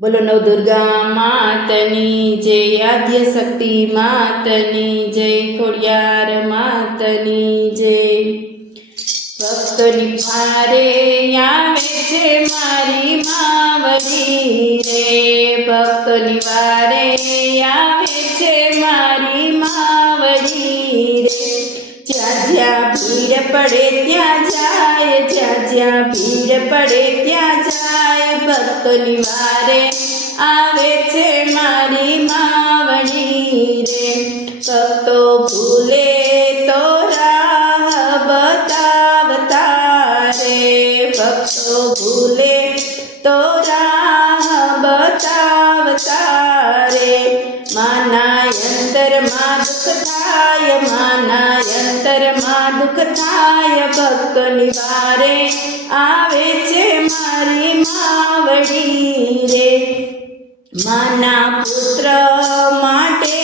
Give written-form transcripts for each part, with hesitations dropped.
બોલો નવદુર્ગા માતની જય, આદ્ય શક્તિ માતની જય, ખોડિયાર માતની જય। ભક્તોની ભારે આવે છે મારી માવડી રે, ભક્તોની વારે આવે છે મારી માવડી રે। જ્યાં જ્યાં ભીડ પડે ત્યાં જાય, જ્યાં જ્યાં ભીડ પડે ત્યાં જાય, ભક્તોની વારે આવે છે મારી માવડી રે। ભક્તો ભૂલે તો રાહ બતાવતા રે, ભક્તો ભૂલે તો રાહ બતાવતા રે। માના અંતરમાં દુઃખ થાય, માના અંતરમાં દુઃખ થાય, ભક્તોની વારે આવે છે મારી માવડી રે। માના પુત્ર માટે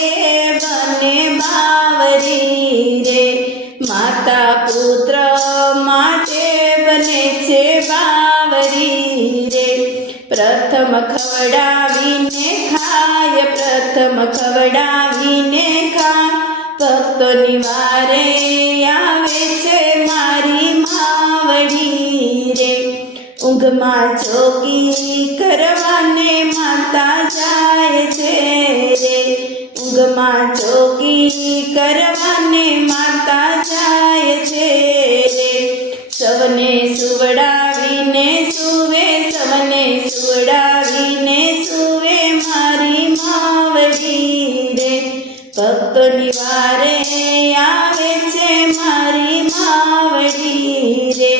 બને બાવરી રે, માતા પુત્ર માટે બને છે બાવરી રે। પ્રથમ ખવડાવીને ખાય, પ્રથમ ખવડાવીને ખાય, ભક્તોની વારે આવે છે મારી માવડી રે। ઊંઘમાં જોગી કરવાને માતા જાય છે રે, ઊંઘમાં જોગી કરવાને માતા જાય છે રે। સવને સુવડાવીને સુવે, સવને સુવડાવીને સુવે મારી માવડી રે। ભક્તોની વારે આવે છે મારી માવડી રે।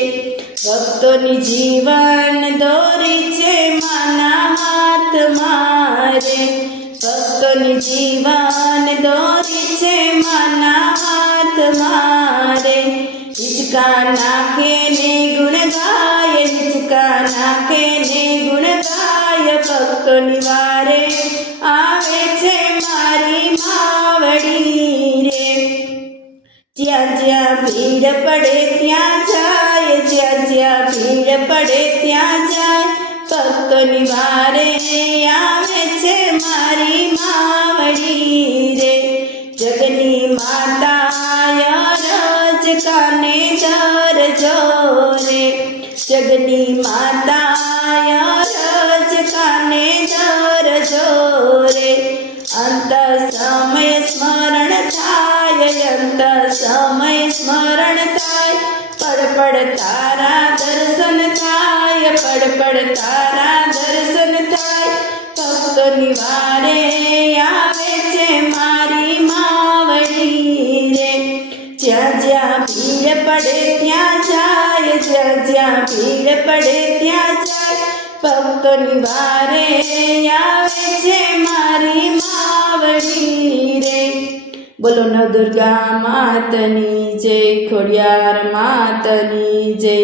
ભક્તોની જીવન દોરી છે માના હાથમાં રે, ભક્તોની જીવન દોરી છે માના હાથમાં રે। હિંચકા નાખે ને ગુણ ગાય, હિંચકા નાખે ને ગુણ ગાય, ભક્તોની વારે આવે છે મારી માવડી રે। જ્યાં જ્યાં ભીડ પડે ત્યાં જાય, જ્યાં જ્યાં ભીડ પડે ત્યાં જાય, ભક્તોની વારે આવે છે મારી માવડી રે। જગની માતા અરજ કાને ધરજો રે, જગની માતા અરજ કાને ધરજો રે। અંત સમય સ્મરણ થાય, અંત સમય સ્મરણ થાય, પડ પડ તારા દર્શન થાય, પડ પડ તારા દર્શન થાય, ભક્તોની વારે આવે છે મારી માવડી રે। જ્યાં જ્યાં ભીડ પડે ત્યાં જાય, જ્યાં જ્યાં ભીડ પડે ત્યાં જાય, ભક્તોની વારે આવે છે મારી માવડી રે। બોલો નવદુર્ગા માતની જય, ખોડિયાર માતની જય,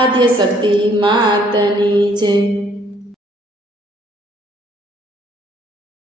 આદ્ય શક્તિ માતની જય।